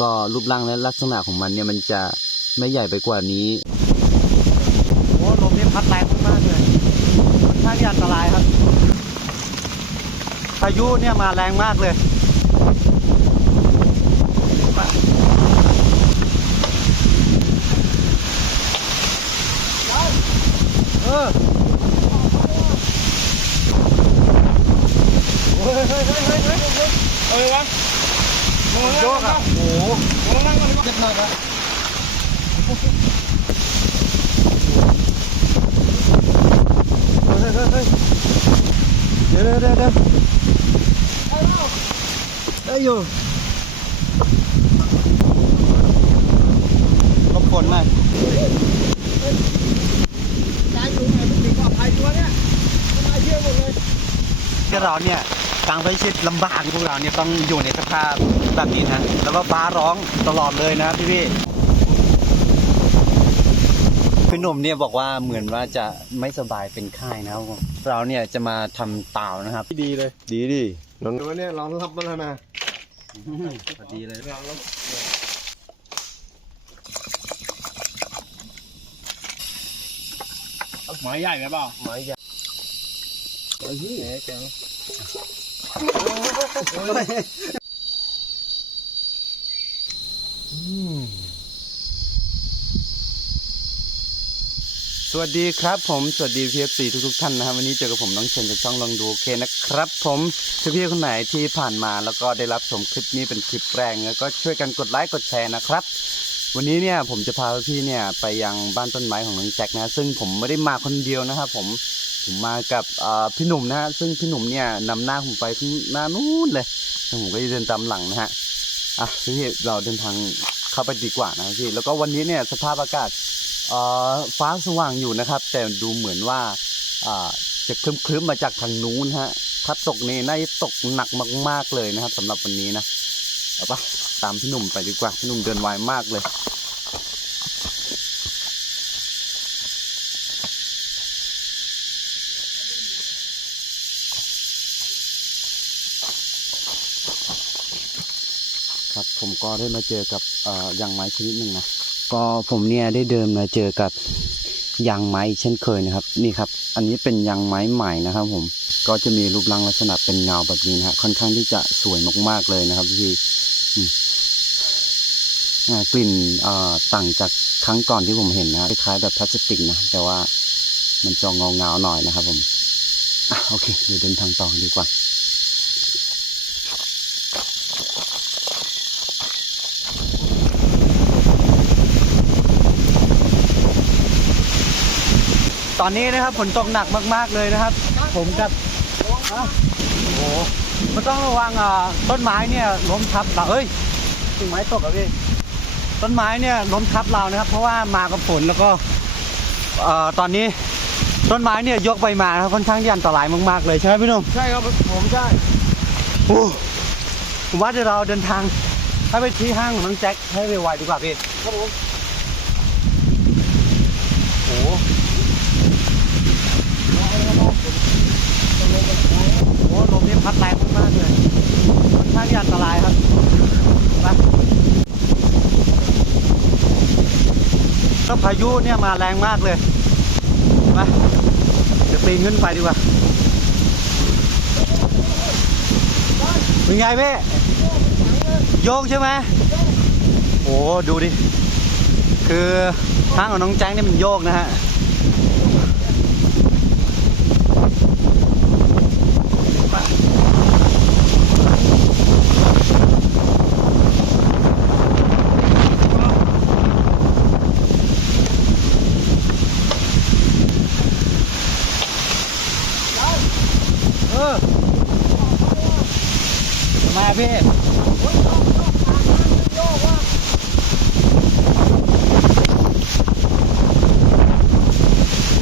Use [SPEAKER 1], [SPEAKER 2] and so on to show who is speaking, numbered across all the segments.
[SPEAKER 1] ก็รูปร่างและลักษณะของมันเนี่ยมันจะไม่ใหญ่ไปกว่านี้
[SPEAKER 2] โอ้ลมนี่พัดแรงมากเลยค่อนข้างที่อันตรายครับพายุเนี่ยมาแรงมากเลยเออเฮ้ยเฮ้ยเฮ้ยเฮ้ยเฮ้ยเฮ้ย
[SPEAKER 3] เอาเลยวะมึงนั่ง
[SPEAKER 2] โยกอะโอ้โห
[SPEAKER 3] มึงนั่งก่อนดีกว่า
[SPEAKER 2] เจ็บหนักอะเฮ้ยเฮ้ยเฮ้ยเดี๋ยวเดี๋ยวเดี๋ยวเดี๋ยวได้อยู่หลบฝนหน่อย
[SPEAKER 3] ใจอยู่ไหนถึงปลอดภัยตัวเนี่ยทำไมเที่ยวหมดเลย
[SPEAKER 2] ที่เราเนี่ย กลางไปชิดลำบากพวกเราเนี่ยต้องอยู่ในสภาพแบบนี้นะแล้วก็ฟ้าร้องตลอดเลยนะพี่พี่พี่หนุ่มเนี่ยบอกว่าเหมือนว่าจะไม่สบายเป็นไข้นะครับผมเราเนี่ยจะมาทำเต่านะครับ
[SPEAKER 3] ดีเลย
[SPEAKER 1] ดีดิ
[SPEAKER 3] นนวันนี้เรารับมาแล้วนะ
[SPEAKER 2] พอดีเลย
[SPEAKER 3] เรารับหมายใหญ่ไหมเปล่าหมายใหญ่เฮ้ยแจ๋ง
[SPEAKER 1] สวัสดีครับผม สวัสดีพีเอฟซีทุกๆท่านนะครับวันนี้เจอกับผมน้องเชนจากช่องลองดูโอเคนะครับ ผมถ้าพี่คนไหนที่ผ่านมาแล้วก็ได้รับชมคลิปนี้เป็นคลิปแรกเนี่ยก็ช่วยกันกดไลค์กดแชร์นะครับ วันนี้เนี่ยผมจะพาพี่เนี่ยไปยังบ้านต้นไม้ของน้องแจ็คนะ ซึ่งผมไม่ได้มาคนเดียวนะครับผม ผมมากับพี่หนุ่มนะฮะซึ่งพี่หนุ่มเนี่ยนำหน้าผมไปข้างหน้านู้นเลยแล้วผมก็จะเดินตามหลังนะฮะอะพี่เราเดินทางเข้าไปดีกว่านะพี่แล้วก็วันนี้เนี่ยสภาพอากาศเอ่อฟ้าสว่างอยู่นะครับ แต่ดูเหมือนว่าจะคลึ้มๆมาจากทางนู้นฮะถ้าตกนี่น่าจะตกหนักมาก ๆเลยนะครับสำหรับวันนี้นะเอาปะตามพี่หนุ่มไปดีกว่าพี่หนุ่มเดินไวมากเลย ครับผม ก็ได้มาเจอกับยางไม้ชนิดหนึ่งนะก็ผมเนี่ยได้เดินมาเจอกับยางไม้เช่นเคยนะครับ นี่ครับ อันนี้เป็นยางไม้ใหม่นะครับ ผมก็จะมีรูปร่างลักษณะเป็นเงาแบบนี้นะฮะค่อนข้างที่จะสวยมากๆเลยนะครับพี่กลิ่นต่างจากครั้งก่อนที่ผมเห็นนะคล้ายๆแบบพลาสติกนะแต่ว่ามันจะเงาเงาๆหน่อยนะครับ ผมอโอเค เดี๋ยวเดินทางต่อดีกว่า
[SPEAKER 2] อนนี้นะครับฝนตกหนักมากๆเลยนะครับ ผมกับอ้าวโอ้โหมันต้องระวังอ่าต้นไม้เนี่ยล้มทับเราเอ้ยต้นไม้ตกอะพี่ต้นไม้เนี่ยล้มทับเรานะครับ เพราะว่ามากับฝนแล้วก็เอ่อตอนนี้ต้นไม้เนี่ยยกไปมานะครับค่อนข้างที่อันตรายมากๆเลยใช่ไหมพี่หนุ่ม
[SPEAKER 3] ใช่ครับผมใช่
[SPEAKER 2] โอ้ผมว่าเดี๋ยวเราเดินทางให้ไปที่ห้างของน้องแจ็คให้ไวๆดีกว่าพี่
[SPEAKER 3] ครับผม
[SPEAKER 2] โอ้โหโอ้โหลมนี่พัดแรงมากๆเลยค่อนข้างที่อันตรายครับไปก็พา ยุเนี่ยมาแรงมากเลยไปเดี๋ยวปีนขึ้นไปดีกว่าเป็นไงพี่โยกใช่ไหมโอ้ดูดิ คือห้างของน้องแจ้งนี่มันโยกนะฮะ เออทำไมอะพี่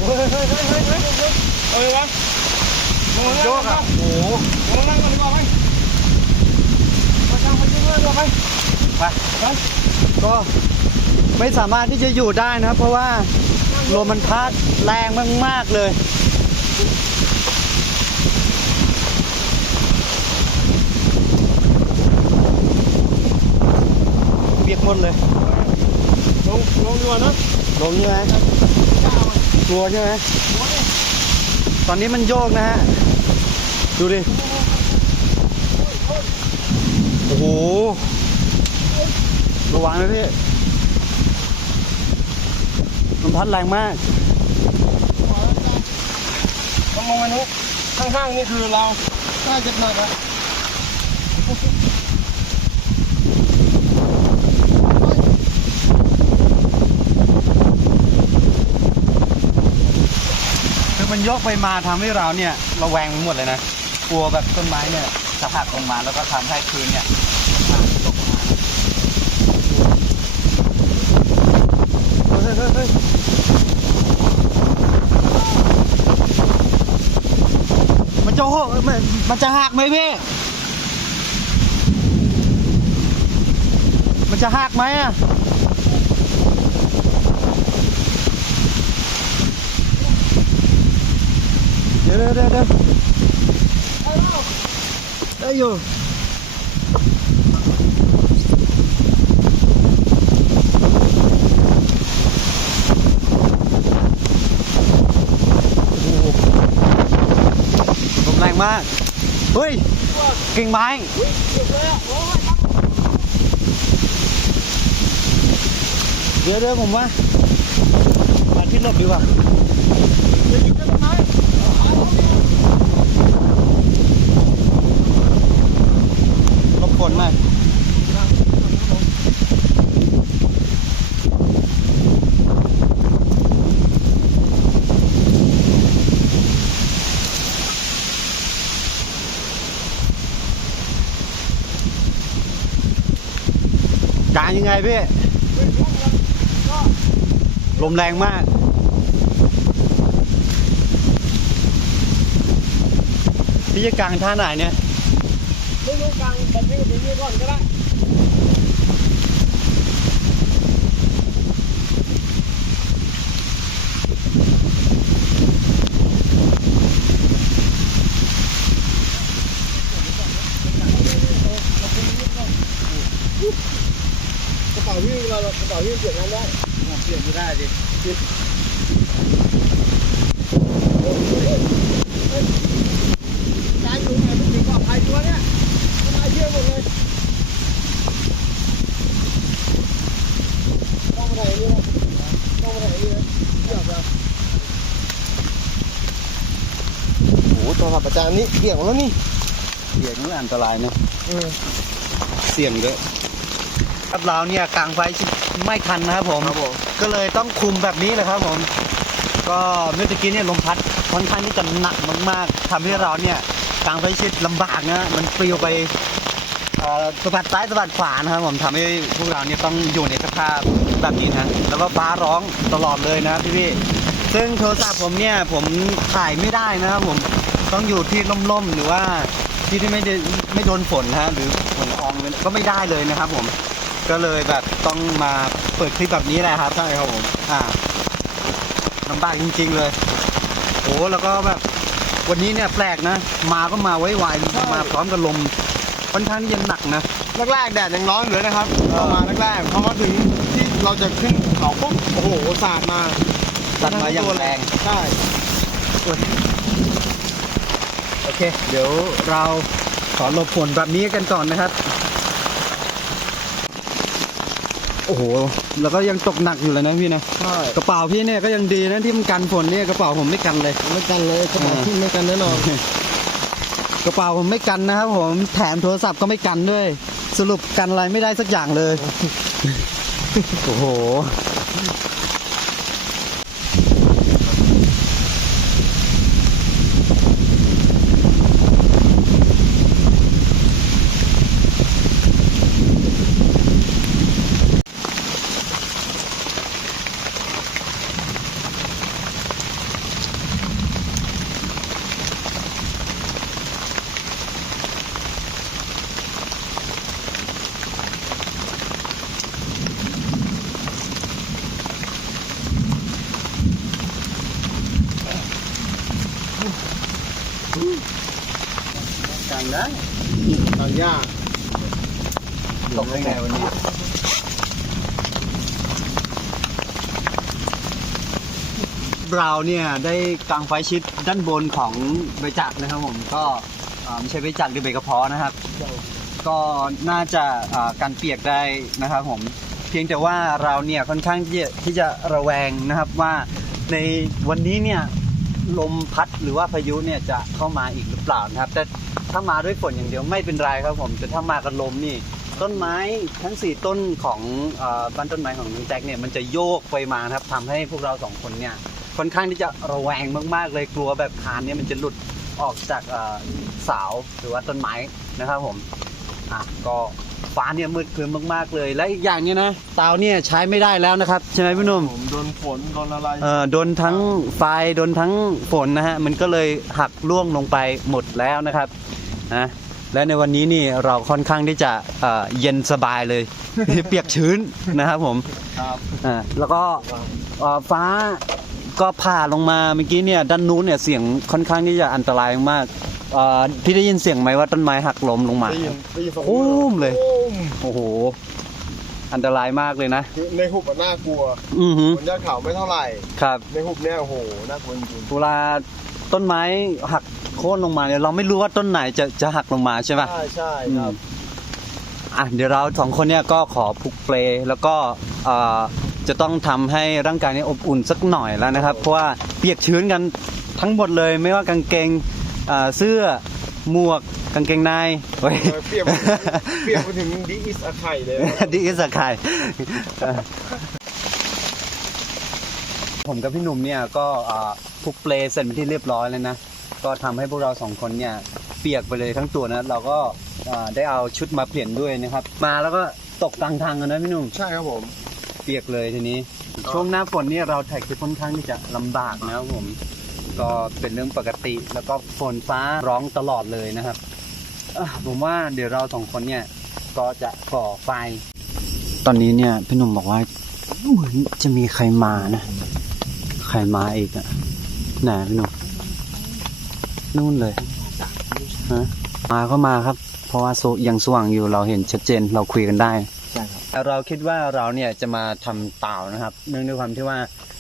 [SPEAKER 2] เฮ้ยเฮ้ยเฮ้ยเฮ้ยเฮ้ย เฮ้ย
[SPEAKER 3] เอาเลยวะมึงนั่ง
[SPEAKER 2] โย
[SPEAKER 3] ก่อกน
[SPEAKER 2] อะโอ้โห
[SPEAKER 3] มึงนั่งก่อนดีกว่าไหมมาช่างมาช่วยดีกว่าไหม
[SPEAKER 2] ไปไปก็ไม่สามารถที่จะอยู่ได้นะครับ เพราะว่าลมมันพัดแรงมากๆเลยโย
[SPEAKER 1] กหมดเลย
[SPEAKER 2] ลงลงดีกว่านะ
[SPEAKER 1] ลงใช่ไหมกลัวใช่ไหม ตอนนี้มันโยกนะฮะ ดูดิ โอ้โห ระวังนะพี่ มันพัดแรงมาก
[SPEAKER 2] ต้องลงไปนุ๊กข้างๆนี่คือเราน่าเจ็บหนักอะ
[SPEAKER 1] คือมัน ยกไปมาทำให้เราเนี่ยระแวงหมดเลยนะกลัวแบบต้นไม้เนี่ยจะหักลงมาแล้วก็ทำให้คืนเนี่ยตกลงมาเฮ้ยเฮ้ยเฮ้ยมันจะหกมันมันจะหักไหมพี่ มันจะหักไหมอะ เดี๋ยวเดี๋ยวเดี๋ยวเดี๋ยวได้อยู่โอ้โหลมากกายกลางยังไงพี่ลมแรงมาก พี่จะกลางท่าไหนเนี่ย
[SPEAKER 2] ไม่รู้กลางแบบนี้กับแบบนี้ก่อนก็ได้กระเป๋าพี่เรากระเป๋าพี่เปลี่ยนงานได้
[SPEAKER 1] ผมเปลี่ยนไม่ได้ดิ
[SPEAKER 2] การอยู่ไหนมันถึงปลอดภัยตัวเนี่ยมันมาเที่ยวหมดเลยต้องมาไหนนี่นะต้องมาไหนนี่นะเกี่ยวกับโอ้โหตัวขับ ประจานนี้เกี่ยวแล้วนี่
[SPEAKER 1] เสียงนี่อันตรายนะ
[SPEAKER 2] เออ
[SPEAKER 1] เสี่ยงเยอะครับเราเนี่ยกลางไฟไม่ทันนะครับผม
[SPEAKER 2] ครับผม
[SPEAKER 1] ก็เลยต้องคุมแบบนี้เลยครับผม ก็เมื่อตะกี้เนี่ยลมพัดค่อนข้างที่จะหนักมากๆทำให้เราเนี่ยกลางไฟชิดลำบากนะมันปลิวไปเอ่อสะบัดซ้ายสะบัดขวานะครับผมทำให้พวกเราเนี่ยต้องอยู่ในสภาพแบบนี้นะแล้วก็ฟ้าร้องตลอดเลยนะพี่พี่ๆซึ่งโทรศัพท์ผมเนี่ยผมถ่ายไม่ได้นะครับผม ต้องอยู่ที่ร่มๆ หรือว่าที่ที่ไม่ได้ไม่โดนฝนนะฮะหรือฝนละอองก็ไม่ได้เลยนะครับ ผม ก็เลยแบบต้องมาเปิดคลิปแบบนี้แหละครับ
[SPEAKER 2] ใช่ครับผม
[SPEAKER 1] อ่าลำบากจริง ๆเลยโอ้แล้วก็แบบวันนี้เนี่ยแปลกนะ มาก็มาไว้ไวมาพร้อมกับลมค่อนข้างที่จะหนักนะ
[SPEAKER 2] แรกๆแดดยังร้อนอยู่เลยนะครับเรามาแรกๆพอมาถึงที่เราจะขึ้นเขาปุ๊บโอ้โหสาดมา
[SPEAKER 1] ตัดมาอย่างแรง
[SPEAKER 2] ใช่
[SPEAKER 1] โอเค เดี๋ยวเราขอหลบฝนแบบนี้กันก่อนนะครับ โอ้โห แล้วก็ยังตกหนักอยู่เลยนะพี่นะ
[SPEAKER 2] ใช่
[SPEAKER 1] กระเป๋าพี่เนี่ยก็ยังดีนะที่มันกันฝนเนี่ยกระเป๋าผมไม่กันเลย
[SPEAKER 2] ไม่กันเลยกระเป๋า
[SPEAKER 1] อ่า
[SPEAKER 2] ที่ไม่กันแน่นอน
[SPEAKER 1] กระเป๋าผมไม่กันนะครับผม แถมโทรศัพท์ก็ไม่กันด้วย สรุปกันอะไรไม่ได้สักอย่างเลย โอ้โห กันได้
[SPEAKER 2] ทางยาก
[SPEAKER 1] ตกได้ไงวันนี้ เราเนี่ยได้กางไฟชิดด้านบนของใบจักรนะครับผมก็อ่าไม่ใช่ใบจักรหรือใบกระเพาะนะครับ ก็น่าจะอ่าการเปียกได้นะครับผมเพียงแต่ว่าเราเนี่ยค่อนข้างที่จะที่จะระแวงนะครับว่าในวันนี้เนี่ยลมพัดหรือว่าพายุเนี่ยจะเข้ามาอีกหรือเปล่านะครับ แต่ถ้ามาด้วยฝนอย่างเดียวไม่เป็นไรครับผมแต่ถ้ามากับลมนี่ ต้นไม้ทั้ง 4 ต้นของเออบ้านต้นไม้ของลุงแจ็คเนี่ยมันจะโยกไปมานะครับทำให้พวกเราสองคนเนี่ย ค่อนข้างที่จะระแวงมาก ๆ เลยกลัวแบบคานเนี่ยมันจะหลุดออกจากเอ่อเสาหรือว่าต้นไม้นะครับผมอะก็ฟ้าเนี่ยมืดครึ้มมากๆเลย และอีกอย่างเนี้นะเตาเนี่ยใช้ไม่ได้แล้วนะครับ ใช่ไหมพี่หนุ่ม
[SPEAKER 2] ผมโดนฝนโดนอะไร
[SPEAKER 1] เอ่อโดนทั้งไฟโดนทั้งฝนนะฮะมันก็เลยหักล่วงลงไปหมดแล้วนะครับนะและในวันนี้นี่เราค่อนข้างที่จะเอ่อเย็นสบายเลย เปียกชื้นนะครับผม
[SPEAKER 2] ครับ
[SPEAKER 1] อ่าแล้วก็เอ่อฟ้า ก็ผ่าลงมาเมื่อกี้เนี่ยด้านนู้นเนี่ยเสียงค่อนข้างที่จะอันตรายมากเอ่อพี่ได้ยินเสียงไหมว่าต้นไม้หักล้มลงมา
[SPEAKER 2] ได้ยินได้ยิน
[SPEAKER 1] โอ้มเลย
[SPEAKER 2] โอ้ม
[SPEAKER 1] โอ้โห อันตรายมากเลยนะ
[SPEAKER 2] คือในหุบอะน่ากลัว
[SPEAKER 1] อือหือบ
[SPEAKER 2] นยอดเขาไม่เท่าไหร่
[SPEAKER 1] ครับ
[SPEAKER 2] ในหุบเนี่ยโอ้โหน่ากลัวจริง
[SPEAKER 1] เวลาต้นไม้หักโค่นลงมาเนี่ยเราไม่รู้ว่าต้นไหนจะจะหักลงมาใช่
[SPEAKER 2] ๆ
[SPEAKER 1] ปะ
[SPEAKER 2] ใช่ใช่ครับ
[SPEAKER 1] อะเดี๋ยวเราสองคนเนี่ยก็ขอผูกเปลแล้วก็เอ่อ จะต้องทำให้ร่างกายเนี่ยอบอุ่นสักหน่อยแล้วนะครับ เพราะว่าเปียกชื้นกันทั้งหมดเลย ไม่ว่ากางเกงเอ่อเสื้อหมวกกางเกงในเฮ้ย
[SPEAKER 2] เออเปรียบเปรียบไปถึงดิอิสอาไข่เลยนะครับ
[SPEAKER 1] ดิอิสกายผมกับพี่หนุ่มเนี่ยก็อ่าผูกเปลเสร็จเป็นที่เรียบร้อยแล้วนะ ก็ทำให้พวกเราสองคนเนี่ยเปียกไปเลยทั้งตัวนะ เราก็อ่าได้เอาชุดมาเปลี่ยนด้วยนะครับ มาแล้วก็ตกกลางทางกันนะพี่หนุ่ม
[SPEAKER 2] ใช่ครับผม
[SPEAKER 1] เปียกเลยทีนี้ ช่วงหน้าฝนเนี่ยเราถ่ายคลิปค่อนข้างที่จะลำบากนะครับผม ก็เป็นเรื่องปกติ แล้วก็ฝนฟ้าร้องตลอดเลยนะครับอะผมว่าเดี๋ยวเราสองคนเนี่ย ก็จะก่อไฟ ตอนนี้เนี่ยพี่หนุ่มบอกว่าเหมือนจะมีใครมานะ ใครมาอีกอะไหนพี่หนุ่มนู่นเลยฮะมาก็มาครับ เพราะว่าโซยังสว่างอยู่เราเห็นชัดเจนเราคุยกันได้
[SPEAKER 2] ใช่ครับ
[SPEAKER 1] เราคิดว่าเราเนี่ยจะมาทำเตานะครับ เนื่องด้วยความที่ว่า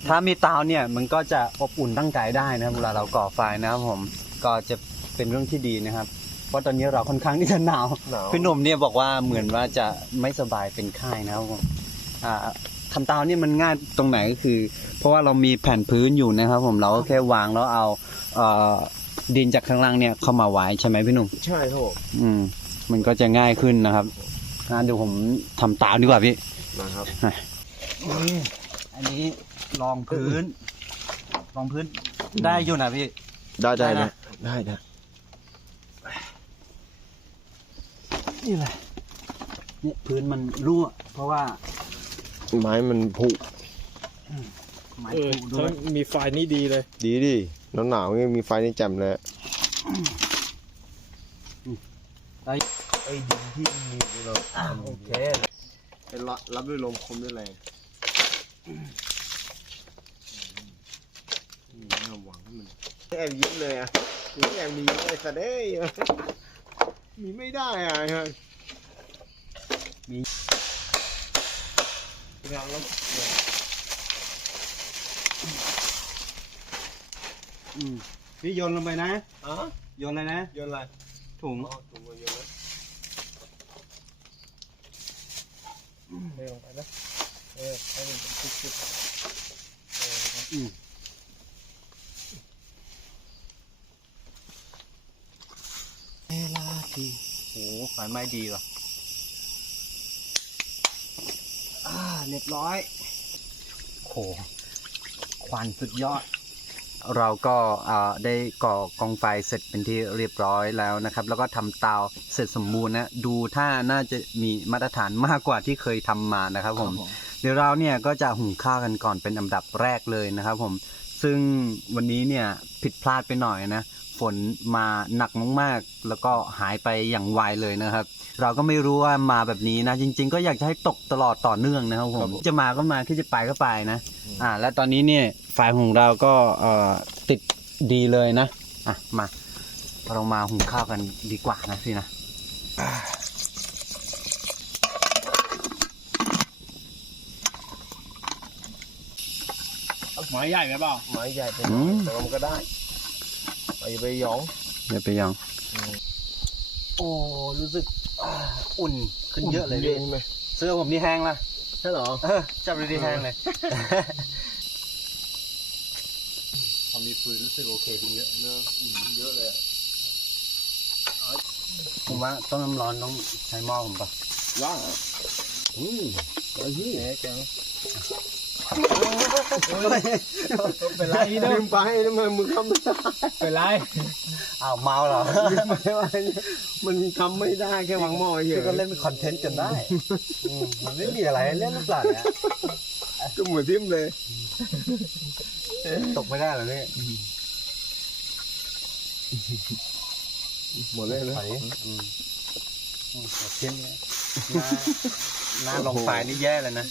[SPEAKER 1] ถ้ามีเตาเนี่ยมันก็จะอบอุ่นตั้งกายได้นะครับเวลาเราก่อไฟนะครับผมก็จะเป็นเรื่องที่ดีนะครับ เพราะตอนนี้เราค่อนข้างที่จะหนาว
[SPEAKER 2] หนาว
[SPEAKER 1] พี่หนุ่มเนี่ยบอกว่าเหมือนว่าจะไม่สบายเป็นไข้นะครับผมอ่าทำเตาเนี่ยมันง่ายตรงไหนก็คือ เพราะว่าเรามีแผ่นพื้นอยู่นะครับ ผมเราก็แค่วางแล้วเอาเอ่อดินจากข้างล่างเนี่ยเข้ามาไว้ใช่ไหมพี่หนุ่ม
[SPEAKER 2] ใช่ครับผม
[SPEAKER 1] อืมมันก็จะง่ายขึ้นนะครับ งั้นเดี๋ยวผมทำเตาดีกว่าพี่
[SPEAKER 2] นะครับ
[SPEAKER 1] อันนี้รองพื้นรองพื้นได้อยู่นะพี่
[SPEAKER 2] ได้ได้
[SPEAKER 1] ได้นะ
[SPEAKER 2] นะได้นะ
[SPEAKER 1] นี่แหละเนี่ยพื้นมันรั่ว เพราะว่า
[SPEAKER 2] ไม้มันผุ
[SPEAKER 1] ไม้
[SPEAKER 4] เออ
[SPEAKER 1] ผุด้
[SPEAKER 4] ถ้า
[SPEAKER 1] วย
[SPEAKER 4] มีไฟนี่ดีเลย
[SPEAKER 2] ดีดิหนาวหนาวๆนี่มีไฟนี่แจ่มเลย
[SPEAKER 1] ได้
[SPEAKER 2] ไอ้ดินที่มีเรา
[SPEAKER 1] อะโอเค
[SPEAKER 2] เป็นรับรับด้วยลมคมด้วยแรงนี่น่าหวังให้มันแอบยิ้มเลยอะนี่แอบมียิ้มไอ้สัตว์เอ้ยมีไม่ได้อะฮะ
[SPEAKER 1] มี
[SPEAKER 2] งานแล้ว
[SPEAKER 1] อืมพี่โยนลงไปนะ
[SPEAKER 2] อ๋อ
[SPEAKER 1] โยนเลยนะ
[SPEAKER 2] โยนอะไร
[SPEAKER 1] ถุง
[SPEAKER 2] อ๋อถุงมันโยนแล้วเทลงไปนะเออให้มันเป็นจุดๆเออครับ
[SPEAKER 1] อืมเวลาที่โอ้ไฟไหม้ดีว่ะอ่าเรียบร้อยโหควันสุดยอด เราก็อ่าได้ก่อกองไฟเสร็จเป็นที่เรียบร้อยแล้วนะครับ แล้วก็ทำเตาเสร็จสมบูรณ์นะดูถ้าน่าจะมีมาตรฐานมากกว่าที่เคยทำมานะครับผมเดี๋ยวเราเนี่ยก็จะหุงข้าวกันก่อนเป็นอันดับแรกเลยนะครับผมซึ่งวันนี้เนี่ยผิดพลาดไปหน่อยนะ ฝนมาหนักมากๆ แล้วก็หายไปอย่างไวเลยนะครับ เราก็ไม่รู้ว่ามาแบบนี้นะ จริง ๆ ก็อยากจะให้ตกตลอดต่อเนื่องนะครับผมจะมาก็มาที่จะไปก็ไปนะอ่าและตอนนี้เนี่ยไฟของเราก็เอ่อติดดีเลยนะอะมาเรามาหุงข้าวกันดีกว่านะพี่นะ
[SPEAKER 2] อ
[SPEAKER 4] ไม้ใหญ่ไหมเปล่า
[SPEAKER 2] ไม้ใหญ่ไป
[SPEAKER 5] อืม
[SPEAKER 2] แต่ว่ามันก็ได้ ไปไปหยอง
[SPEAKER 5] อย่าไปยอง
[SPEAKER 1] โอ้รู้สึกอ่าอุ่นขึ้นเยอะเลย
[SPEAKER 2] เย
[SPEAKER 1] พี่
[SPEAKER 2] อะใช่ไหม
[SPEAKER 1] เสื้อผมนี่แห้งละ
[SPEAKER 2] ใช่เหรอ
[SPEAKER 1] เออจับดูดีแห้งเลยพอมีฟืนรู้สึกโอเคขึ้นเยอะ
[SPEAKER 2] เนอะอุ่นเยอะเลยอะ
[SPEAKER 1] ผมว่าต้มน้ำร้อนต้องใช้หม้อผมปะ
[SPEAKER 2] ว้าวอืมไอ้ที่แกง
[SPEAKER 4] เป็นไรเด้อ
[SPEAKER 2] ลืมไปทำไมมึงทำไม่ได้
[SPEAKER 4] เป็นไร
[SPEAKER 1] อ้าวเมาเหรอ
[SPEAKER 2] ลืมไปว่ามันทำไม่ได้แค่วางหม้อเฉย
[SPEAKER 1] ก็เล่นคอนเทนต์กันได้มันไม่มีอะไรเล่นหรือเปล่าเนี่ย
[SPEAKER 2] ก็เหมือนทิมเลย
[SPEAKER 1] ตกไม่ได้เหรอพี่ย
[SPEAKER 2] หมดเลยนะ
[SPEAKER 1] ถอยอืมอืมเทียนเนี่ย น้าหน้าลงไฟนี่แย่เลยนะ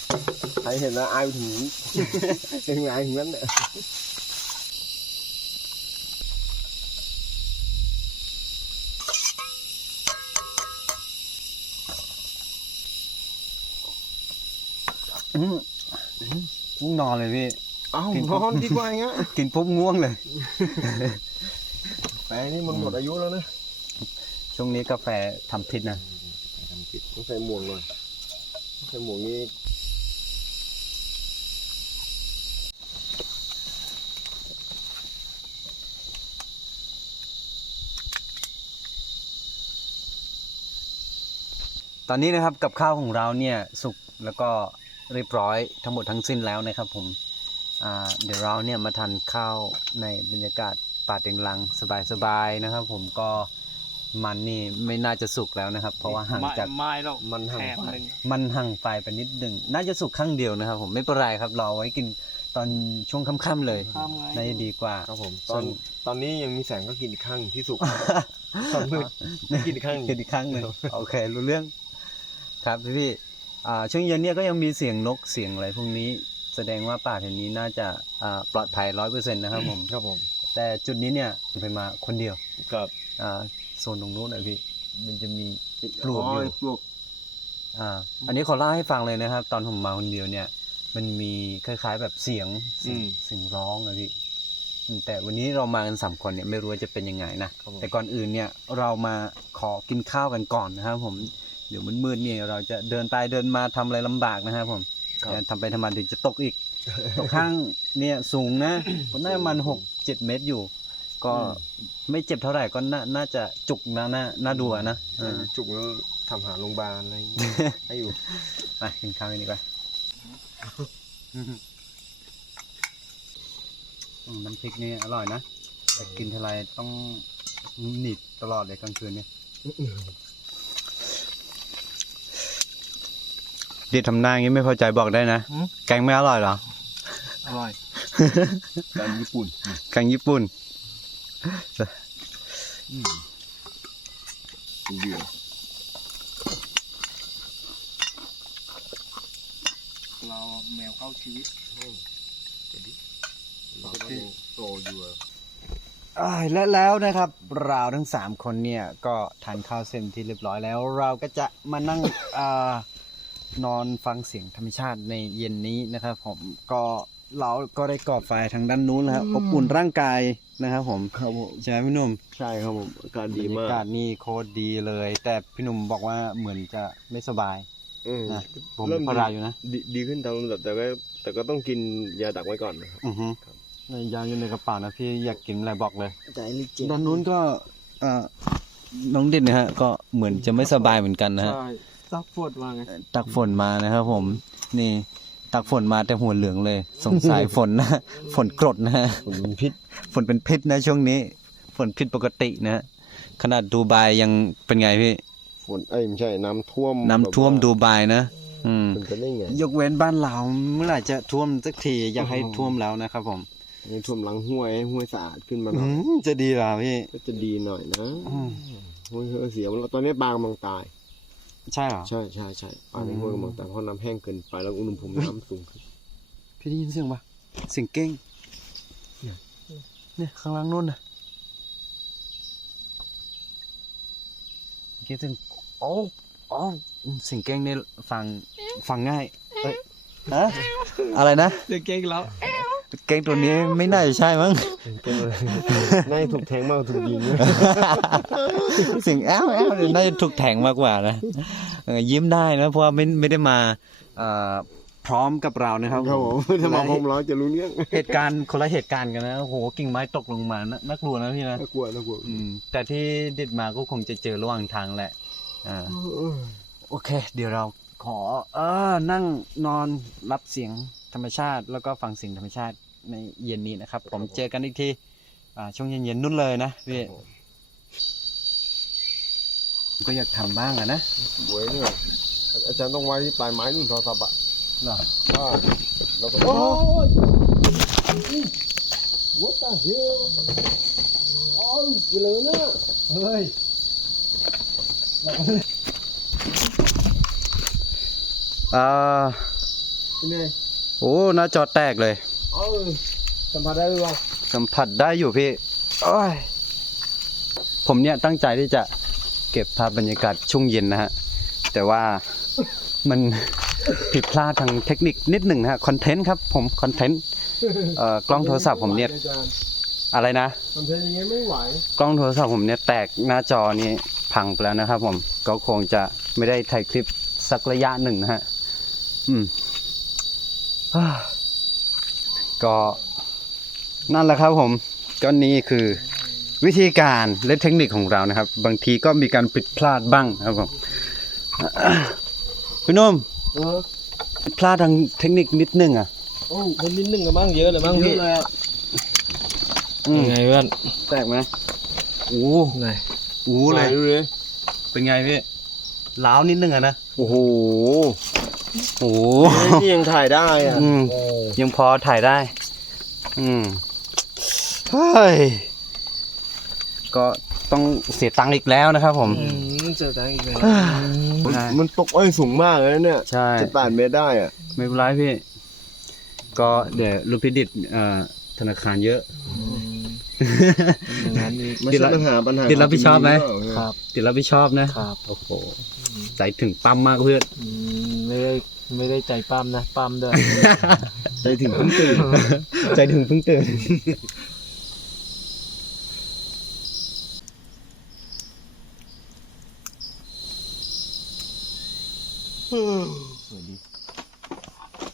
[SPEAKER 2] ใครเห็นแล้วอายถึงยังไงถึงนั้นเนี่ย
[SPEAKER 1] อืมง่วงนอนเลยพี่
[SPEAKER 2] เอ้า
[SPEAKER 1] กิน
[SPEAKER 2] นอนดีกว่าอย่างเงี้ย
[SPEAKER 1] กินปุ๊บง่วงเลย
[SPEAKER 2] แปลงนี่มันหมดอายุแล้วนะ
[SPEAKER 1] ช่วงนี้กาแฟทำพิษนะ
[SPEAKER 2] ต้องใส่หมวกหน่อย ใส่หมวกนี้
[SPEAKER 1] ตอนนี้นะครับกับข้าวของเราเนี่ยสุกแล้วก็เรียบร้อยทั้งหมดทั้งสิ้นแล้วนะครับผมเดี๋ยวเราเนี่ยมาทานข้าวในบรรยากาศป่าเต็งลังสบายๆนะครับ ผมก็ มันนี่ไม่น่าจะสุกแล้วนะครับ เพราะว่าห่างจาก
[SPEAKER 4] ไม้หรอก
[SPEAKER 2] มันห่าง
[SPEAKER 4] แถบ
[SPEAKER 2] ไฟ
[SPEAKER 4] หนึ่ง
[SPEAKER 1] มันห่างไฟไปนิดหนึ่งน่าจะสุกข้างเดียวนะครับ ผมไม่เป็นไรครับเราเอาไว้กินตอนช่วงค่ำๆเลย
[SPEAKER 4] ทำไง
[SPEAKER 1] น่าจะดีกว่า
[SPEAKER 2] ครับผมต
[SPEAKER 1] ส่
[SPEAKER 2] อ
[SPEAKER 1] วน น
[SPEAKER 2] ตอนนี้ยังมีแสงก็กินอีกข้างที่สุก ตอนมืดกินอีกข้างหนึ่ง
[SPEAKER 1] กินอีกครั้งหนึ่งโอเครู้เรื่องครับพี่พี่อ่าช่วงเย็นเนี่ยก็ยังมีเสียงนกเสียงอะไรพวกนี้ แสดงว่าป่าแถวนี้น่าจะอ่าปลอดภัยร้อยเปอร์เซ็นต์นะครับผม
[SPEAKER 2] ครับผม
[SPEAKER 1] แต่จุดนี้เนี่ยไปมาคนเดียว
[SPEAKER 2] ครับ
[SPEAKER 1] อ่า โซนตรงนู้นนะพี่ มันจะมีปลวกอยู่
[SPEAKER 2] ปลวก
[SPEAKER 1] อ่า อันนี้ขอเล่าให้ฟังเลยนะครับ ตอนผมมาคนเดียวเนี่ย มันมีคล้ายๆ แบบเสียงเสียงเสียงร้องอะพี่อืมแต่วันนี้เรามากันสามคนเนี่ยไม่รู้ว่าจะเป็นยังไงนะ
[SPEAKER 2] ครับผม
[SPEAKER 1] แต่ก่อนอื่นเนี่ยเรามาขอกินข้าวกันก่อนนะครับ ผมเดี๋ยวมืดๆเนี่ยเราจะเดินไปเดินมาทำอะไรลำบากนะครับผม
[SPEAKER 2] ครับ
[SPEAKER 1] ทำไปทำมาถึงจะตกอีกตกข้างเนี่ยสูงนะน่าจะประมันหกเจ็ดเมตรอยู่ ก็ไม่เจ็บเท่าไหร่ก็น่าน่าจะจุกนะน่าน่าดูอะนะเออ
[SPEAKER 2] จุกแล้วทำหาโรงพยาบาลอะไรอย่างเงี้ยให้อยู่
[SPEAKER 1] มากินข้าวกันดีกว่าอืมน้ำพริกนี่อร่อยนะแต่กินทีไรต้องหนีบตลอดเลยกลางคืนเนี่ยเดี๋ยวทำหน้าอย่างนี้ไม่พอใจบอกได้นะ
[SPEAKER 2] หืม
[SPEAKER 1] แกงไม่อร่อยเหรอ
[SPEAKER 2] อร่อย การญี่ปุ่น
[SPEAKER 1] แกงญี่ปุ่น
[SPEAKER 2] เป็นเดือด
[SPEAKER 4] เราแมวเข้าชีวิต
[SPEAKER 2] เราก็ยังโตอยู่อะ
[SPEAKER 1] อ่าและแล้วนะครับ เราทั้งสามคนเนี่ยก็ทานข้าวเสร็จที่เรียบร้อยแล้ว เราก็จะมานั่งอนอนฟังเสียงธรรมชาติในเย็นนี้นะครับ ผมก็เราก็ได้ก่อไฟทางด้านนู้นแล้วอบอุ่นร่างกาย นะครับผม
[SPEAKER 2] ครับผม
[SPEAKER 1] ใช่ไหมพี่หนุ่ม
[SPEAKER 2] ใช่ครับผมอากาศ
[SPEAKER 1] บร
[SPEAKER 2] ดี
[SPEAKER 1] ร
[SPEAKER 2] มายา
[SPEAKER 1] กกาศนี่โคตรดีเลย แต่พี่หนุ่มบอกว่าเหมือนจะไม่สบาย
[SPEAKER 2] เออ
[SPEAKER 1] นะผม
[SPEAKER 2] เริ่ม
[SPEAKER 1] พาราอยู่นะ
[SPEAKER 2] ดีดีขึ้นตามลำดับแต่ก็แต่ก็ต้องกินยาดักไว้ก่อนนะครับ
[SPEAKER 1] อือฮึในยาอยู่ในกระเป๋านะพี่อยากกินอะไรบอกเลย
[SPEAKER 2] ใจลิจิ
[SPEAKER 1] ด้านนู้นก็เอ่อน้องเด่นนะฮะ ก็เหมือนจะไม่สบายเหมือนกันนะฮะ
[SPEAKER 2] ใช่ซักปวดมาไง
[SPEAKER 1] ตักฝนมานะครับผม นี่ ตักฝนมาแต่หัวเหลืองเลย สงสัยฝนนะฝนกรดนะฮะ
[SPEAKER 2] ผมเป็นพิษ
[SPEAKER 1] ฝนเป็นพิษนะช่วงนี้ ฝนพิษปกตินะฮะขนาดดูไบยังเป็นไงพี่
[SPEAKER 2] ฝนเอ้ยไม่ใช่น้ำท่วม
[SPEAKER 1] น้ำท่วม
[SPEAKER 2] แบบ
[SPEAKER 1] ดูไบนะอืม
[SPEAKER 2] มันจะได้ไง
[SPEAKER 1] ยกเว้นบ้านเราเมื่อไหร่จะท่วมสักทีอยากให้
[SPEAKER 2] โอ้โห
[SPEAKER 1] ท่วมแล้วนะครับผม
[SPEAKER 2] นี่ท่วมหลังห้วยให้ห้วยสะอาดขึ้นมาหน่
[SPEAKER 1] อื
[SPEAKER 2] อย
[SPEAKER 1] มจะดีเหรอพี่
[SPEAKER 2] ก็จะดีหน่อยนะ
[SPEAKER 1] อืม
[SPEAKER 2] ห้วยเสียตอนนี้ปลากำลังตาย
[SPEAKER 1] ใช่เหรอ
[SPEAKER 2] ใช่ใช่ใช่ปลาในห้วยกำลังตายเพราะน้ำแห้งเกินไปแล้วอุณหภูมิน้ำสูงขึ้น
[SPEAKER 1] พี่ได้ยินเสียงปะเสียงเก้งเนี่ยข้างล่างนู่นนะเมื่อกี้เสียงโอ้โอ้เสียงเก้งเนี่ยฟังฟังง่ายเอ้ยฮะอะไรนะ
[SPEAKER 4] เด็กเก่งแล้ว
[SPEAKER 1] แก๊งตัวนี้ไม่น่าจะใช่มั้ง
[SPEAKER 2] น่าจะถูกแทงมากกว่าถูกยิงนะ
[SPEAKER 1] เสิ่งแอ้วแอ้วเนี่ยน่าจะถูกแทงมากกว่านะเออยิ้มได้นะเพราะว่าไม่ไม่ได้มาเอ่อพร้อมกับเรานะครับ
[SPEAKER 2] ครับผมถ้ามาพร้อมร้อยจะรู้เรื่อง
[SPEAKER 1] เหตุการณ์คนละเหตุการณ์กันนะโอ้โหกิ่งไม้ตกลงมานะน่ากลัวนะพี่นะ
[SPEAKER 2] น่ากลัวน่ากลัว
[SPEAKER 1] อืมแต่ที่เด็ดมาก็คงจะเจอระหว่างทางแหละอ่าโอเค เดี๋ยวเราขอ เออ นั่งนอนรับเสียงธรรมชาติ แล้วก็ฟังเสียงธรรมชาติ ในเย็นนี้นะครับ ผมเจอกันอีกทีอ่าช่วงเย็นๆนุ่นเลยนะพี่ผมก็อยากทำบ้างอะนะ
[SPEAKER 2] สวยเนี่ยอาจารย์ต้องไว้ที่ปลายไม้นู่นโทรศัพท์อะ
[SPEAKER 1] เหรอ
[SPEAKER 2] ว่าเราก็โอ้ย What the hell โอ้ยไปเลยนะ
[SPEAKER 6] เฮ้ย
[SPEAKER 1] อ่า
[SPEAKER 2] เป็นไง
[SPEAKER 1] โอ้หน้าจอแตกเลย
[SPEAKER 2] เอ้ยสัมผัสได้หรือเปล่า
[SPEAKER 1] สัมผัสได้อยู่พี่โอ้ยผมเนี่ยตั้งใจที่จะเก็บภาพบรรยากาศช่วงเย็นนะฮะ แต่ว่ามัน ผิดพลาดทางเทคนิคนิดหนึ่งนะฮะคอนเทนต์ครับผมคอนเทนต์เอ่อกล้องโทรศัพท์ผมเนี่ย
[SPEAKER 2] อาจารย์
[SPEAKER 1] อะไรนะ
[SPEAKER 2] คอนเทนต์อย่างเงี้ยไม่ไหว
[SPEAKER 1] กล้องโทรศัพท์ผมเนี่ยแตกหน้าจอนี่พังไปแล้วนะครับผมก็คงจะไม่ได้ถ่ายคลิปสักระยะหนึ่งนะฮะ อืมอ่า ก็นั่นแหละครับผมก็นี่คือวิธีการและเทคนิคของเรานะครับ บางทีก็มีการผิดพลาดบ้างครับผมอ่าพี่หนุ่ม
[SPEAKER 2] เออ
[SPEAKER 1] ผิดพลาดทางเทคนิคนิดนึงอะ
[SPEAKER 2] โอ้มันนิดนึงกับบ้างเยอะเลยบ้าง
[SPEAKER 1] เย
[SPEAKER 2] พี่
[SPEAKER 1] อะเลยอะอืม
[SPEAKER 2] ไงเพื่อน
[SPEAKER 1] แตกไหมโอ้
[SPEAKER 2] ไหน
[SPEAKER 1] โหเลย
[SPEAKER 2] ดูเลย
[SPEAKER 1] เป็นไงพี่ ล้าวนิดนึงอะนะ
[SPEAKER 2] โอ้โห
[SPEAKER 1] โอ้
[SPEAKER 2] ที่ยังถ่ายได้อะ
[SPEAKER 1] อืม
[SPEAKER 2] โอ้
[SPEAKER 1] ยังพอถ่ายได้ อืมเฮ้ยก็ต้องเสียตังค์อีกแล้วนะครับ ผม
[SPEAKER 2] มันเจอได้อีกแล้วมันตกอ้อยสูงมากเลยนะเนี่ย
[SPEAKER 1] ใช่
[SPEAKER 2] จ็ดแปดเมตรได้อะ
[SPEAKER 1] ไม่เป็นไรพี่ ก็เดี๋ยวลูกพิดิตธนาคารเยอะ
[SPEAKER 2] อย่นนี่ไม่
[SPEAKER 1] ติด
[SPEAKER 2] ใช่
[SPEAKER 1] รับ
[SPEAKER 2] ปัญหาปัญหา
[SPEAKER 1] ติดรับผิดชอบไหม
[SPEAKER 2] ครับ
[SPEAKER 1] ติดรับผิดชอบนะครับโอ้โห ใจถึงปั๊มมากเพื่อน
[SPEAKER 3] อืมไม่ได้ไม่ได้ใจปั้มนะปั้มด้วย
[SPEAKER 2] ใจถึงเพิ่งตื่น
[SPEAKER 1] ใจถึงเพิ่งตื่น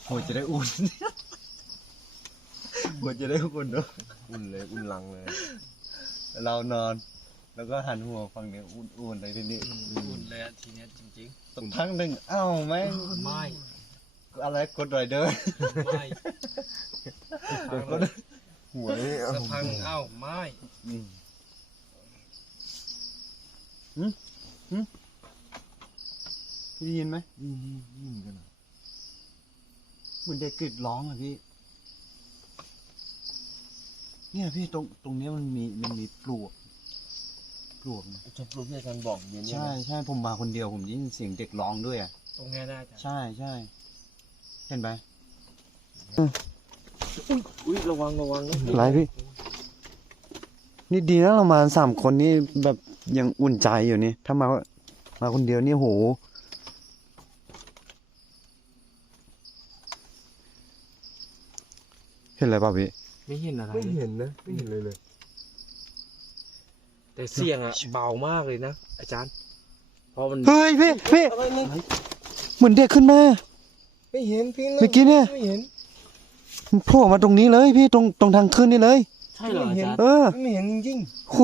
[SPEAKER 1] โหจะได้อุ่นโหจะได้อุ่นเนอะ
[SPEAKER 2] อุ่นเลย อุ่นหลังเลย
[SPEAKER 1] เรานอน แล้วก็หันหัวฝั่งเนี้ยอุ่นๆเลยทีนี้
[SPEAKER 3] อุ่นเลยอะทีเนี้ยจริง
[SPEAKER 1] สักพักหนึ่งเอ้าแม่ง
[SPEAKER 3] ๆไม่
[SPEAKER 1] อะไรกดไรเดอร์
[SPEAKER 3] ไม่
[SPEAKER 2] หัวนี่
[SPEAKER 3] สะพังเอ้าไม่
[SPEAKER 1] พี่ได้ยินไหมเหมือนเด็กกรีดร้องอะพี่เนี่ยพี่ตรงตรงเนี้ยมันมีมันมีปลวก ปลวกนะ
[SPEAKER 2] จบรูปที่อาจารย์บอกเย็นนี้
[SPEAKER 1] ใช่ใช่ผมมาคนเดียวผมได้ยินเสียงเด็กร้องด้วยอะ
[SPEAKER 3] ตรงเนี้ยได้จ้ะ
[SPEAKER 1] ใช่ใช่เห็นไหม
[SPEAKER 2] อุ้ยระวังระวังนะ
[SPEAKER 1] ไรพี่ นี่ดีนะเรามาสามคนนี่แบบยังอุ่นใจอยู่นี่ ถ้ามามาคนเดียวนี่โหเห็นอะไรเปล่าพี่
[SPEAKER 3] ไม่เห็นอะไร
[SPEAKER 2] ไม่เห็นนะ ไม่เห็นเลยเลย
[SPEAKER 3] แต่เสียงอะเบามากเลยนะอาจารย์เพราะมัน
[SPEAKER 1] เฮ้ยพี่พี่
[SPEAKER 2] อะไรนี่
[SPEAKER 1] เหมือนเด็กขึ้นมา
[SPEAKER 2] ไม่เห็นพี่
[SPEAKER 1] เมื่อกี้เนี่ย
[SPEAKER 2] ไม่เห็น
[SPEAKER 1] มันโผล่มาตรงนี้เลยพี่ตรงตรงทางขึ้นนี่เลย
[SPEAKER 3] ใช่เหรออาจารย์
[SPEAKER 1] เออ
[SPEAKER 2] ไม่เห็นจริง
[SPEAKER 1] โห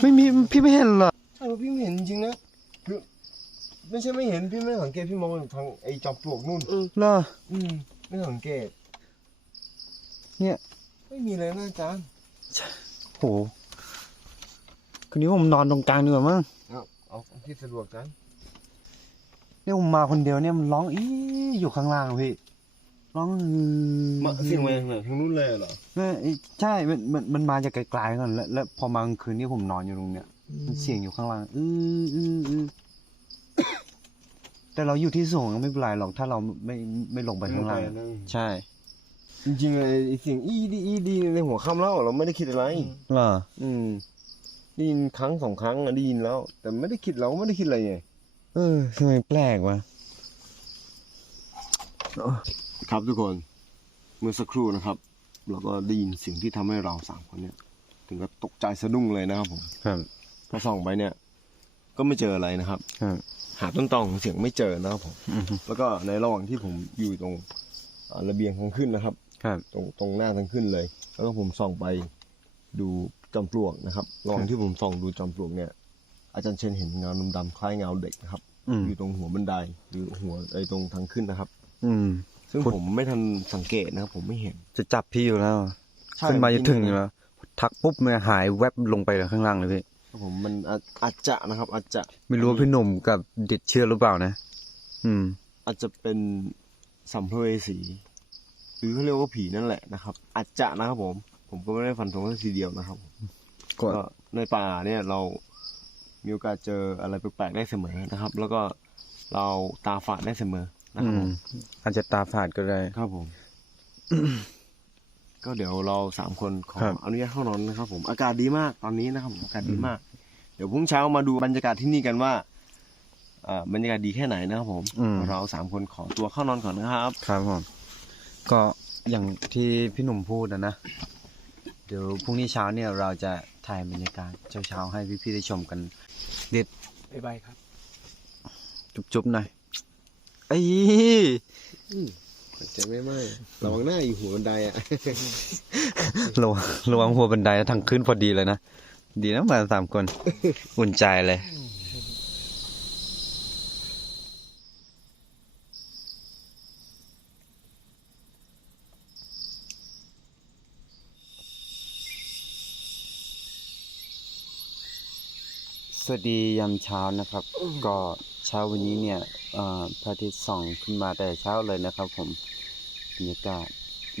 [SPEAKER 1] ไม่มีพี่ไม่เห็นเหรอ
[SPEAKER 2] ๆใช่ว่าพี่ไม่เห็นจริงๆนะคือไม่ใช่ไม่เห็นพี่ไม่ได้สังเกตพี่มองทางไอ้จอมปลวกนู่น
[SPEAKER 1] เหรอ
[SPEAKER 2] อืมไม่ได้สังเกต
[SPEAKER 1] เนี่ย
[SPEAKER 2] ไม่มีเลยนะอาจารย์
[SPEAKER 1] โหคืนนี้ผมนอนตรงกลางดีกว่ามั้ง
[SPEAKER 2] เอาเอาที่สะดวกกัน
[SPEAKER 1] เนี่ยผมมาคนเดียวเนี่ยมันร้องอีอยู่ข้างล่างพี่ร้องอืม
[SPEAKER 2] มาเสียงมาจากไหนทางนู้นเลยเหรอ
[SPEAKER 1] เนี่ยไอ้ใช่มันมันมันมาจากไกลๆก่อนแล้วแล้วพอมากลางคืนนี่ผมนอนอยู่ตรงเนี้ยมันเสียงอยู่ข้างล่างอืออืออือแต่เราอยู่ที่สูงก็ไม่เป็นไรหรอกถ้าเราไม่ไม่ลงไปข้างล่าง
[SPEAKER 2] นะ
[SPEAKER 1] ใช่
[SPEAKER 2] จริงๆเลยไอ้เสียงอีดีอีดีในหัวค่ำแล้วเราไม่ได้คิดอะไร
[SPEAKER 1] เหรอ
[SPEAKER 2] อืมได้ยินครั้งสองครั้งอะได้ยินแล้ว แต่ไม่ได้คิดเราไม่ได้คิดอะไรไง
[SPEAKER 1] เออทำไมแปลกวะ
[SPEAKER 2] ครับทุกคนเมื่อสักครู่นะครับ เราก็ได้ยินเสียงที่ทำให้เราสามคนเนี่ย ถึงกับตกใจสะดุ้งเลยนะครับผม
[SPEAKER 1] ครับ
[SPEAKER 2] พอส่องไปเนี่ย ก็ไม่เจออะไรนะครับ
[SPEAKER 1] ครับ
[SPEAKER 2] หาต้นตอของเสียงไม่เจอนะครับผม
[SPEAKER 1] อือฮึ
[SPEAKER 2] แล้วก็ในระหว่างที่ผมอยู่ตรงอ่าระเบียงทางขึ้นนะครับ
[SPEAKER 1] ครับ
[SPEAKER 2] ตรงตรงหน้าทางขึ้นเลย แล้วก็ผมส่องไปดูจอมปลวกนะครับระหว่างที่ผมส่องดูจอมปลวกเนี่ย อาจารย์เชนเห็นเงาดำๆคล้ายเงาเด็กนะครับ
[SPEAKER 1] อืม
[SPEAKER 2] อยู่ตรงหัวบันไดหรือหัวไอ้ตรงทางขึ้นนะครับ
[SPEAKER 1] อืม
[SPEAKER 2] ซึ่ง
[SPEAKER 1] คุณ
[SPEAKER 2] ผมไม่ทันสังเกตนะครับผมไม่เห็น
[SPEAKER 1] จะจับพี่อยู่แล้ว
[SPEAKER 2] ใช่
[SPEAKER 1] ขึ้นมาจะถึงอยู่แล้วทักปุ๊บมันหายแวบลงไปเลยข้างล่างเลยพี่
[SPEAKER 2] ครับผมมันอาอาจจะนะครับ อาจจะ
[SPEAKER 1] ไม่รู้ว่าพี่หนุ่มกับเด็ดเชื่อหรือเปล่านะ อืม
[SPEAKER 2] อาจจะเป็นสัมภเวสี หรือเขาเรียกว่าผีนั่นแหละนะครับ อาจจะนะครับผม ผมก็ไม่ได้ฟันธงสักทีเดียวนะครับ
[SPEAKER 1] ก็
[SPEAKER 2] ก็ในป่าเนี่ยเรามีโอกาสเจออะไรแปลกๆได้เสมอนะครับ แล้วก็เราตาฝาดได้เสมอนะค
[SPEAKER 1] อื
[SPEAKER 2] รับผม ม
[SPEAKER 1] อาจจะตาฝาดก็ได้
[SPEAKER 2] ครับผม ก็เดี๋ยวเราสามคนขอ
[SPEAKER 1] ครับ
[SPEAKER 2] อนุญาตเข้านอนนะครับ ผมอากาศดีมากตอนนี้นะครับผมอากาศดีมาก เดี๋ยวพรุ่งเช้ามาดูบรรยากาศที่นี่กันว่าอ่าบรรยากาศดีแค่ไหนนะครับผม
[SPEAKER 1] อืม
[SPEAKER 2] เราสามคนขอตัวเข้านอนก่อนนะครับ
[SPEAKER 1] ครับผม ก็อย่างที่พี่หนุ่มพูดนะนะเดี๋ยวพรุ่งนี้เช้าเนี่ยเราจะถ่ายบรรยากาศเช้าๆให้พี่ๆได้ชมกัน
[SPEAKER 3] บ๊ายบายครับ
[SPEAKER 1] จุ๊บๆหน่อยไอ้ย
[SPEAKER 2] จะไม่ไหมระวังหน้าอยู่หัวบันไดอะ
[SPEAKER 1] ระวังระวังหัวบันไดทางขึ้นพอดีเลยนะ ดีนะมาสามคน อุ่นใจเลย วัสดียามเช้านะครับ ก็เช้าวันนี้เนี่ยเอ่อพระอาทิตย์ส่องขึ้นมาแต่เช้าเลยนะครับ ผมบรรยากาศ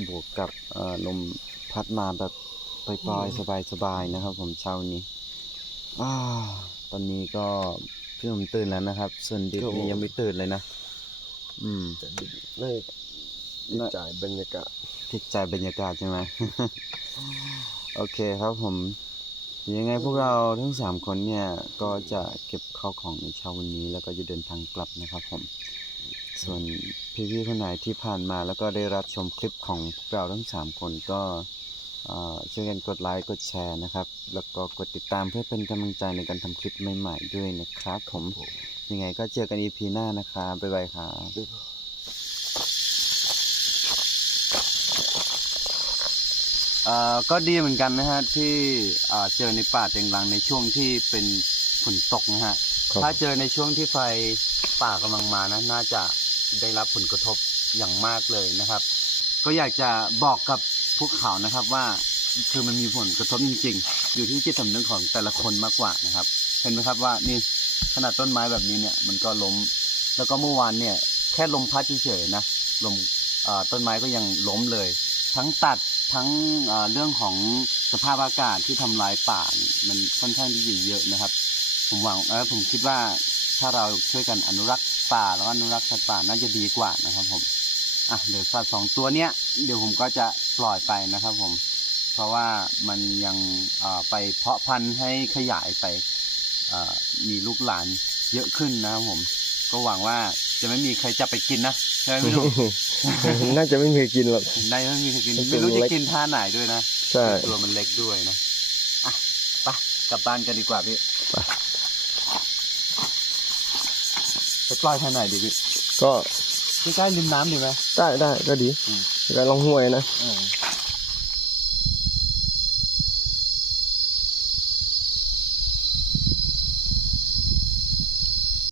[SPEAKER 1] บวกกับเอ่อลมพัดมาแบบปล่อยๆสบายๆนะครับ ผมเช้าวันนี้อาตอนนี้ก็พี่ผมตื่นแล้วนะครับ ส่วนเด็ก
[SPEAKER 2] ครับผม
[SPEAKER 1] นี่ยังไม่ตื่นเลยนะ อืม
[SPEAKER 2] น่าจะจ่ายบรรยากาศ
[SPEAKER 1] ติดใจบรรยากาศใช่ไหมโอเคครับผม ยังไงพวกเราทั้งสามคนเนี่ยก็จะเก็บข้าวของในเช้าวันนี้ แล้วก็จะเดินทางกลับนะครับผม ส่วนพี่ๆคนไหนที่ผ่านมาแล้วก็ได้รับชมคลิปของพวกเราทั้งสามคนก็เอ่อช่วยกันกดไลค์กดแชร์นะครับ แล้วก็กดติดตามเพื่อเป็นกำลังใจในการทำคลิปใหม่ๆด้วยนะครับผม ยังไงก็เจอกัน EP หน้านะครับบ๊ายบายครับ อ่อก็ดีเหมือนกันนะฮะที่เอ่อเจอในป่าเต็งรังในช่วงที่เป็นฝนตกนะฮะ
[SPEAKER 2] ครับ
[SPEAKER 1] ถ้าเจอในช่วงที่ไฟป่ากำลังมานะน่าจะได้รับผลกระทบอย่างมากเลยนะครับ ก็อยากจะบอกกับพวกเขานะครับว่าคือมันมีผลกระทบจริง ๆ อยู่ที่จิตสำนึกของแต่ละคนมากกว่านะครับ เห็นไหมครับว่านี่ขนาดต้นไม้แบบนี้เนี่ยมันก็ล้ม แล้วก็เมื่อวานเนี่ยแค่ลมพัดเฉยๆนะลมเอ่อต้นไม้ก็ยังล้มเลย ทั้งตัด ทั้งเรื่องของสภาพอากาศที่ทำลายป่ามันค่อนข้างที่จะเยอะนะครับ ผมหวังเออผมคิดว่าถ้าเราช่วยกันอนุรักษ์ป่าแล้วก็อนุรักษ์สัตว์ป่าน่าจะดีกว่านะครับผมอะเดี๋ยวสัตว์สองตัวเนี้ยเดี๋ยวผมก็จะปล่อยไปนะครับผม เพราะว่ามันยังไปเพาะพันธุ์ให้ขยายไปมีลูกหลานเยอะขึ้นนะครับผม ก็หวังว่าจะไม่มีใครจับไปกินนะ ใช่ไหมพี่หนุ่ม
[SPEAKER 2] น่าจะไม่มีกินหรอก
[SPEAKER 1] ในไม่มีใครกิน
[SPEAKER 2] มันเป็
[SPEAKER 1] ไม่
[SPEAKER 2] น
[SPEAKER 1] รู้จะ
[SPEAKER 2] เล็ก
[SPEAKER 1] กินท่าไหนด้วยนะ
[SPEAKER 2] ใช่
[SPEAKER 1] ตัวมันเล็กด้วยนะอะไปกลับบ้านกันดีกว่าพี่ไปปล่อยท่าไหนดีพี่
[SPEAKER 2] ก็
[SPEAKER 1] ใกล้ๆริมน้ำดีไหม
[SPEAKER 2] ได้ได้ก็ดี
[SPEAKER 1] อืม
[SPEAKER 2] การลองห้วยนะ
[SPEAKER 1] เออ